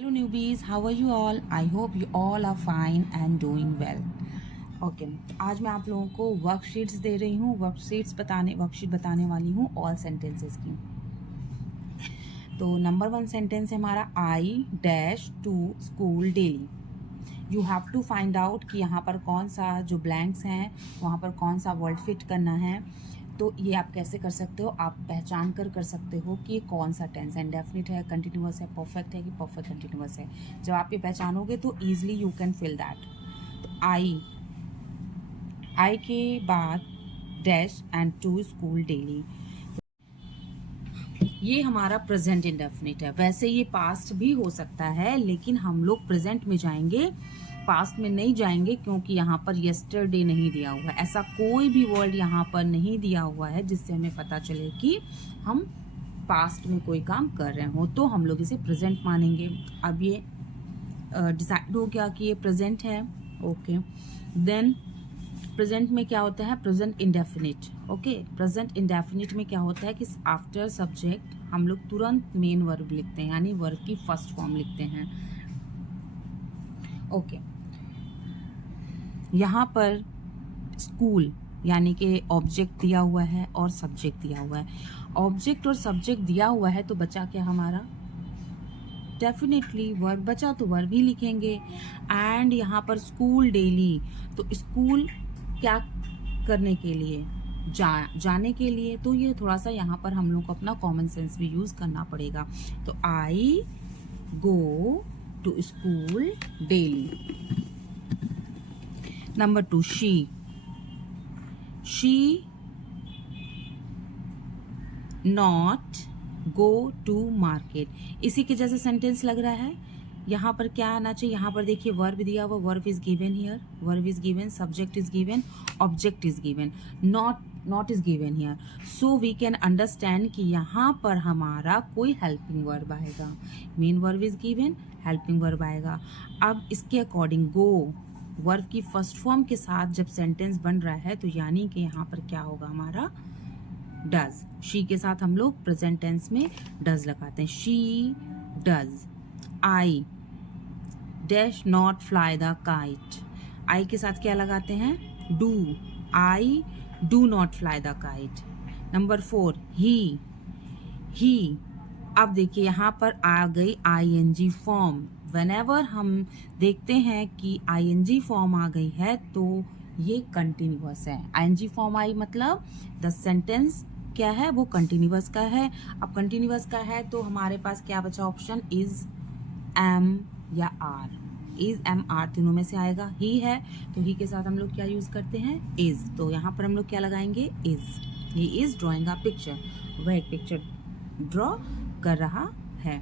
Hello newbies, how are you all? I hope you all are fine and doing well. Okay आज मैं आप लोगों को worksheets दे रही हूँ, वर्कशीट बताने वाली हूँ ऑल सेंटेंसेस की। तो नंबर 1 सेंटेंस है हमारा I dash to school daily. You have to find out कि यहाँ पर कौन सा जो ब्लैंक्स हैं वहाँ पर कौन सा वर्ड फिट करना है। तो ये आप कैसे कर सकते हो, आप पहचान कर सकते हो कि ये कौन सा टेंस है, इंडेफिनिट है, कंटिन्यूअस है, परफेक्ट है कि परफेक्ट कंटिन्यूअस है। जब आप ये पहचानोगे तो easily you can fill that. तो आई के बाद dash and to school daily, ये हमारा प्रेजेंट इंडेफिनिट है। वैसे ये पास्ट भी हो सकता है लेकिन हम लोग प्रेजेंट में जाएंगे, पास्ट में नहीं जाएंगे क्योंकि यहाँ पर येस्टरडे नहीं दिया हुआ है। ऐसा कोई भी वर्ड यहाँ पर नहीं दिया हुआ है जिससे हमें पता चले कि हम पास्ट में कोई काम कर रहे हो, तो हम लोग इसे प्रेजेंट मानेंगे। अब ये डिसाइड हो गया कि ये प्रेजेंट है। ओके देन प्रेजेंट में क्या होता है, present indefinite. Okay present indefinite में क्या होता है कि आफ्टर सब्जेक्ट हम लोग तुरंत मेन वर्ब लिखते हैं, यानी वर्ब की फर्स्ट फॉर्म लिखते हैं। ओके यहाँ पर स्कूल यानी कि ऑब्जेक्ट दिया हुआ है और सब्जेक्ट दिया हुआ है। ऑब्जेक्ट और सब्जेक्ट दिया हुआ है तो बचा क्या हमारा, डेफिनेटली वर्ब बचा, तो वर्ब ही लिखेंगे। एंड यहाँ पर स्कूल डेली, तो स्कूल क्या करने के लिए, जाने के लिए। तो ये थोड़ा सा यहाँ पर हम लोग को अपना कॉमन सेंस भी यूज करना पड़ेगा। तो I go to school daily. Number 2 she not go to market. इसी के जैसे सेंटेंस लग रहा है। यहाँ पर क्या आना चाहिए, यहाँ पर देखिए वर्ब दिया हुआ, verb is given here, verb is given, subject is given, object is given, not is given here. So we can understand कि यहाँ पर हमारा कोई हेल्पिंग वर्ब आएगा। Main verb is given, helping verb आएगा। अब इसके अकॉर्डिंग गो वर्ब की फर्स्ट फॉर्म के साथ जब सेंटेंस बन रहा है तो यानी कि यहाँ पर क्या होगा हमारा, डज। शी के साथ हम लोग प्रेजेंट टेंस में डज लगाते हैं। She does. I dash not fly the kite. I के साथ क्या लगाते हैं, do. I do not fly the kite. Number 4 ही। अब देखिए यहाँ पर आ गई आईएनजी फॉर्म। व्हेनेवर हम देखते हैं कि आईएनजी फॉर्म आ गई है तो ये कंटिन्यूअस है। आईएनजी फॉर्म आई मतलब द सेंटेंस क्या है, वो कंटिन्यूअस का है। अब कंटिन्यूअस का है तो हमारे पास क्या बचा ऑप्शन, इज, एम या आर। इज, एम, आर तीनों में से आएगा। ही है तो ही के साथ हम लोग क्या यूज करते हैं, इज। तो यहाँ पर हम लोग क्या लगाएंगे, is. He is drawing a picture, वह एक पिक्चर ड्रॉ कर रहा है।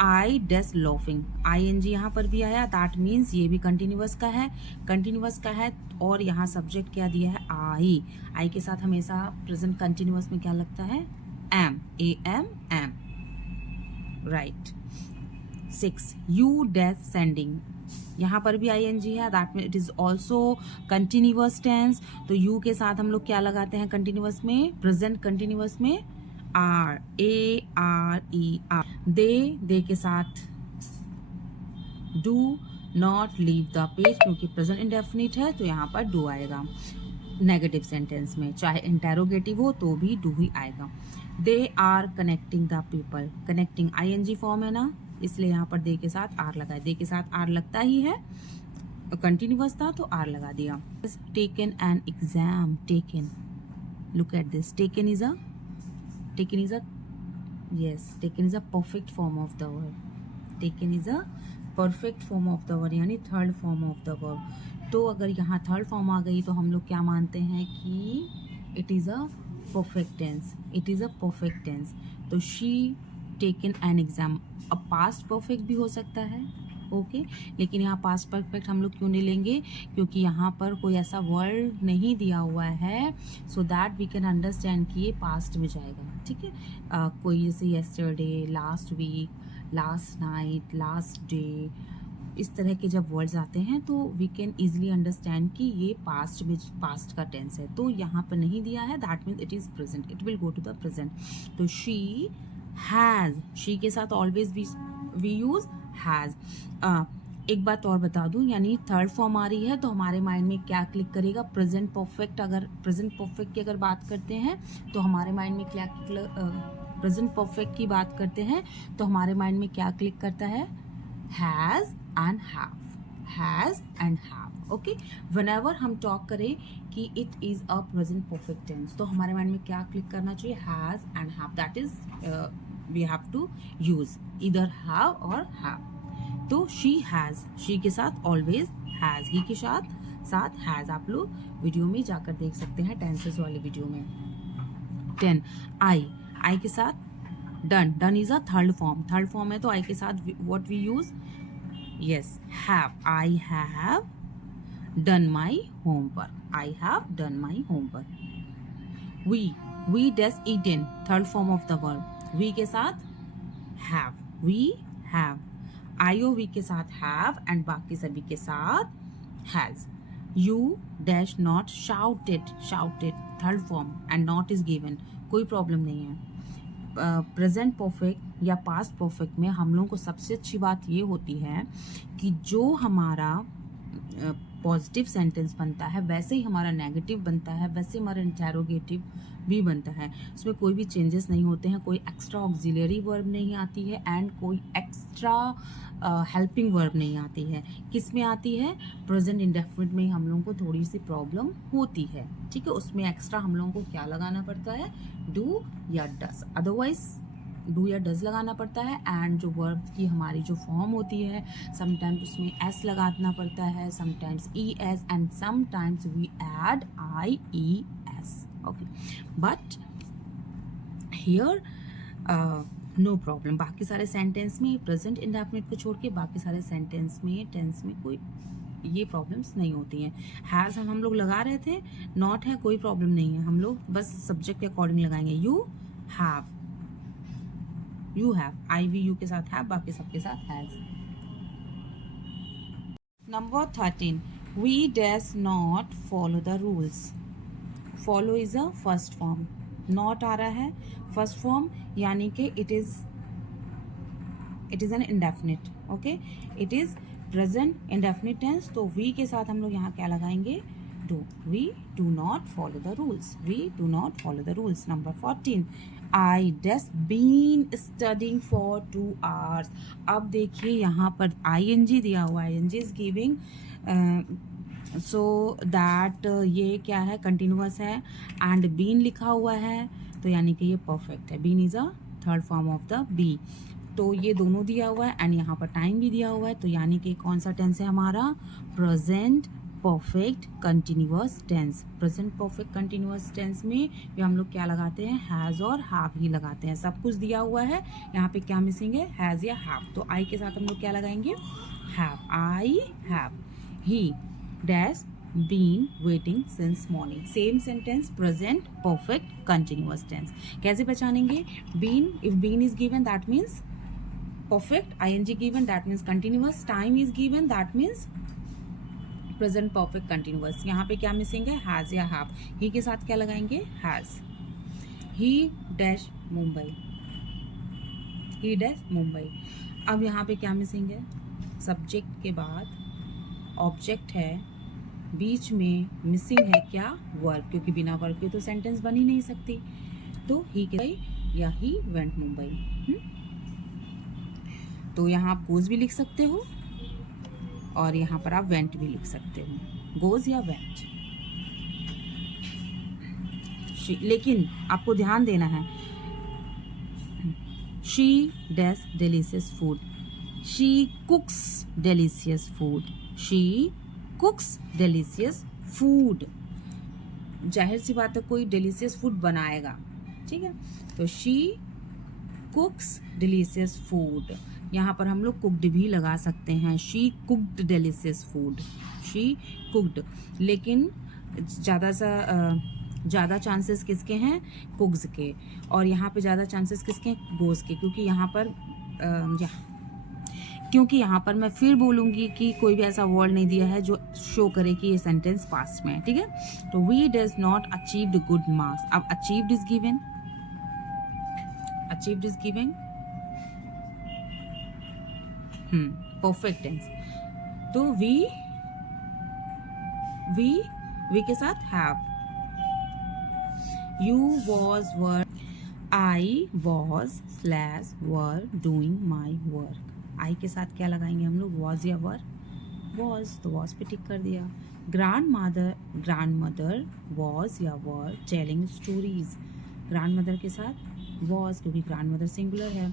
आई डस लॉफिंग, आई एन जी यहाँ पर भी आया, दैट मीन्स ये भी कंटिन्यूअस का है, और यहाँ सब्जेक्ट क्या दिया है, आई के साथ हमेशा प्रेजेंट कंटिन्यूअस में क्या लगता है, am, A M, am, right. 6 you dash sending, यहाँ पर भी आई एन जी है, that mean it is also continuous tense. तो यू के साथ हम लोग क्या लगाते हैं कंटिन्यूअस में, प्रेजेंट कंटिन्यूअस में आर, ए आर ई आर। दे के साथ do not leave the page, क्योंकि प्रेजेंट इंडेफिनिट है तो यहाँ पर डू आएगा। नेगेटिव सेंटेंस में चाहे इंटेरोगेटिव हो तो भी डू ही आएगा। They are connecting the people, connecting ING form है ना, इसलिए यहाँ पर दे के साथ आर लगाए। दे के साथ आर लगता ही है, कंटिन्यूअस था तो आर लगा दिया। Taken an exam, taken, look at this, taken is a perfect form of the verb. Taken is a perfect form of the verb, यानी third form of the verb. तो अगर यहाँ थर्ड फॉर्म आ गई तो हम लोग क्या मानते हैं कि it is a perfect tense, it is a perfect tense. तो शी टेकन एन एग्जाम, अब पास्ट परफेक्ट भी हो सकता है, ओके लेकिन यहाँ पास्ट परफेक्ट हम लोग क्यों नहीं लेंगे, क्योंकि यहाँ पर कोई ऐसा वर्ड नहीं दिया हुआ है, so that we can understand कि ये पास्ट में जाएगा। ठीक है, कोई जैसे yesterday, last week, last night, last day, इस तरह के जब वर्ड्स आते हैं तो वी कैन इजिली अंडरस्टैंड कि ये पास्ट में, पास्ट का टेंस है। तो यहाँ पर नहीं दिया है, that means it is present, it will go to the present. तो शी हैज, शी के साथ ऑलवेज वी यूज हैज़। एक बात और बता दूं, यानी थर्ड फॉर्म आ रही है तो हमारे माइंड में क्या क्लिक करेगा, प्रेजेंट परफेक्ट। अगर प्रेजेंट परफेक्ट की अगर बात करते हैं तो हमारे माइंड में क्या प्रेजेंट परफेक्ट की बात करते हैं तो हमारे माइंड में क्या क्लिक करता है, has and have, has and have. Okay, whenever हम टॉक करें कि it is a present perfect tense तो हमारे माइंड में क्या क्लिक करना चाहिए, has and have. That is we have to use इधर हैव और हैव। तो शी हैज़, शी के साथ ऑलवेज हैज़, ही के साथ हैज़। आप लोग वीडियो में जाकर देख सकते हैं टेंसेस वाले वीडियो में। 10 आई के साथ done, done is a third form है तो आई के साथ what we use, yes have, I have done my homework, I have done my homework. We does eaten, third form of the verb, we के साथ have, we have. आई और we के साथ have and बाकी सभी के साथ has. You dash not shouted, shouted third form and not is given, कोई प्रॉब्लम नहीं है। प्रेजेंट परफेक्ट या पास्ट परफेक्ट में हम लोगों को सबसे अच्छी बात ये होती है कि जो हमारा पॉजिटिव सेंटेंस बनता है वैसे ही हमारा नेगेटिव बनता है, वैसे हमारा इंटेरोगेटिव भी बनता है। उसमें कोई भी चेंजेस नहीं होते हैं, कोई एक्स्ट्रा ऑक्सिलरी वर्ब नहीं आती है एंड कोई एक्स्ट्रा हेल्पिंग वर्ब नहीं आती है। किस में आती है, प्रेजेंट इंडेफिनिट में हम लोगों को थोड़ी सी प्रॉब्लम होती है, ठीक है। उसमें एक्स्ट्रा हम लोगों को क्या लगाना पड़ता है, डू या डस, अदरवाइज डू या डज लगाना पड़ता है। एंड जो वर्ब की हमारी जो फॉर्म होती है समटाइम्स उसमें एस लगाना पड़ता है, sometimes E S and sometimes we add I E S. Okay, but here no problem. बाकी सारे सेंटेंस में प्रेजेंट इंडेफिनिट को छोड़ के बाकी सारे सेंटेंस में टेंस में कोई ये प्रॉब्लम्स नहीं होती हैं। हैज़ हम लोग लगा रहे थे, नॉट है कोई प्रॉब्लम नहीं है, हम लोग बस सब्जेक्ट के अकॉर्डिंग लगाएंगे। You have, you have, I we you के साथ हैव, बाकी सबके साथ has. Number 13, we dash not follow the rules. Follow is a first form, not आ रहा है फर्स्ट फॉर्म, यानी कि it is an indefinite. Okay, it is present indefinite tense, तो वी के साथ हम लोग यहाँ क्या लगाएंगे, do. We do not follow the rules, we do not follow the rules. Number 14, I does been studying for 2 hours। अब देखिए यहाँ पर ING दिया हुआ है, ING is giving so that ये क्या है, कंटिन्यूअस है एंड बीन लिखा हुआ है तो यानी कि ये परफेक्ट है। Been is a third form of the be, तो ये दोनों दिया हुआ है एंड यहाँ पर टाइम भी दिया हुआ है, तो यानी कि कौन सा टेंस है हमारा, present perfect continuous tense. Present perfect continuous tense में भी हम लोग क्या लगाते हैं, हैज़ और हैव ही लगाते हैं। सब कुछ दिया हुआ है, यहाँ पे क्या मिसिंग है, हैज़ या हैव, तो आई के साथ हम लोग क्या लगाएंगे, have, I have. He dash been waiting since morning, same sentence, present perfect continuous tense. कैसे पहचानेंगे, been, if been is given that means perfect, ing given that means continuous, time is given that means present perfect continuous। यहाँ पे क्या missing है, has या have। he के साथ क्या लगाएंगे, has। he dash Mumbai, he dash Mumbai. अब यहाँ पे क्या मिसिंग है, सब्जेक्ट के बाद ऑब्जेक्ट है, बीच में मिसिंग है क्या, वर्ब, क्योंकि बिना वर्ब के तो सेंटेंस बन ही नहीं सकती। तो ही के या ही वेंट मुंबई। तो यहाँ आप गोज भी लिख सकते हो और यहाँ पर आप वेंट भी लिख सकते हो, गोज या वेंट। लेकिन आपको ध्यान देना है, she dash delicious food, she कुक्स delicious food, she कुक्स delicious food. जाहिर सी बात है कोई डिलीशियस फूड बनाएगा, ठीक है, तो शी कुक्स डिलीशियस फूड। यहाँ पर हम लोग कुक्ड भी लगा सकते हैं, she cooked delicious food, she cooked. लेकिन ज़्यादा चांसेस किसके हैं, कुक्स के, और यहाँ पे ज़्यादा चांसेस किसके हैं, गोज के, क्योंकि यहाँ पर मैं फिर बोलूँगी कि कोई भी ऐसा वर्ड नहीं दिया है जो शो करे कि ये सेंटेंस पास्ट में है, ठीक है। तो we does not achieved good marks. अब achieved is given, achieved is given, perfect tense. तो वी के साथ have. You was were, I was slash were doing my work. I के साथ क्या लगाएंगे हम लोग, वॉज या वर, वॉज, तो वॉज पे टिक कर दिया। ग्रैंड मदर वॉज या were telling stories, grand mother के साथ वॉज क्योंकि ग्रैंड मदर सिंगुलर है।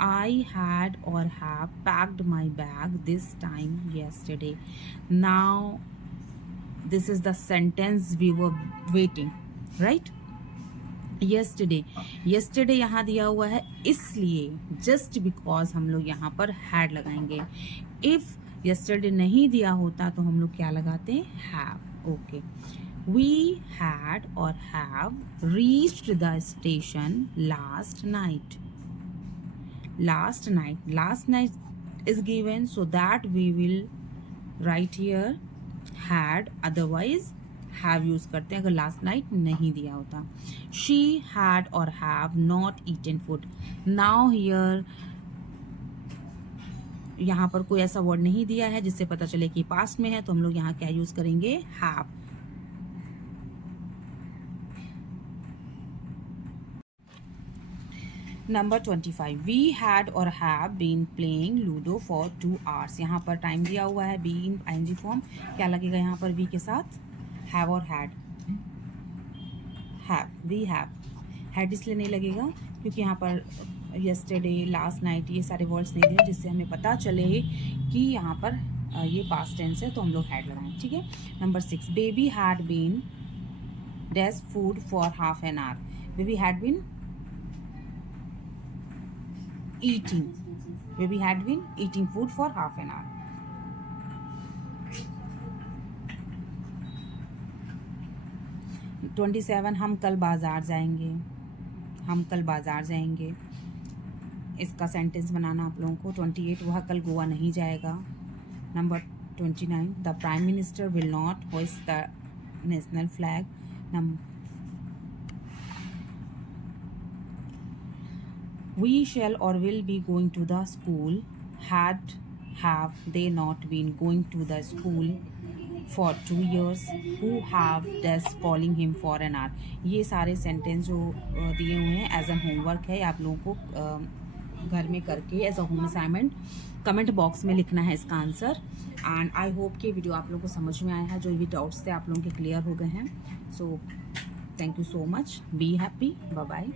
आई हैड और have packed my bag this time yesterday. Now this is the sentence we were waiting, right? yesterday यहाँ दिया हुआ है, इसलिए just because हम लोग यहाँ पर had लगाएंगे। if yesterday नहीं दिया होता तो हम लोग क्या लगाते हैं, have। okay, we had or have reached the station last night is given, so that we will write here had, otherwise have use करते हैं अगर लास्ट नाइट नहीं दिया होता। she had or have not eaten food, now here यहाँ पर कोई ऐसा वर्ड नहीं दिया है जिससे पता चले कि पास्ट में है, तो हम लोग यहाँ क्या यूज करेंगे, have। नंबर 25, वी हैड और have been playing ludo for 2 hours। यहाँ पर टाइम दिया हुआ है, बी इन आईएनजी फॉर्म, क्या लगेगा यहाँ पर वी के साथ, हैव और हैड, हैव, वी हैड इसलिए नहीं लगेगा क्योंकि यहाँ पर यस्टरडे, लास्ट नाइट ये सारे वर्ड्स नहीं दिए जिससे हमें पता चले कि यहाँ पर ये पास्ट टेंस है, तो हम लोग हैड लगाएं, ठीक है। Number 6, baby had been dash food for half an hour, baby had been eating, baby had been eating food for half an hour। Twenty 27, हम कल बाजार जाएंगे, इसका सेंटेंस बनाना आप लोगों को। 28, वह कल गोवा नहीं जाएगा। Number 29, the prime minister will not hoist the national flag. We shall or will be going to the school, have they not been going to the school for 2 years, who have does calling him for an hour। ये सारे sentence जो दिए हुए हैं as a homework है, आप लोगों को घर में करके as a home assignment comment box में लिखना है इसका आंसर। एंड आई होप कि वीडियो आप लोगों को समझ में आया है, जो भी डाउट्स थे आप लोगों के क्लियर हो गए हैं। So thank you so much, be happy, bye bye.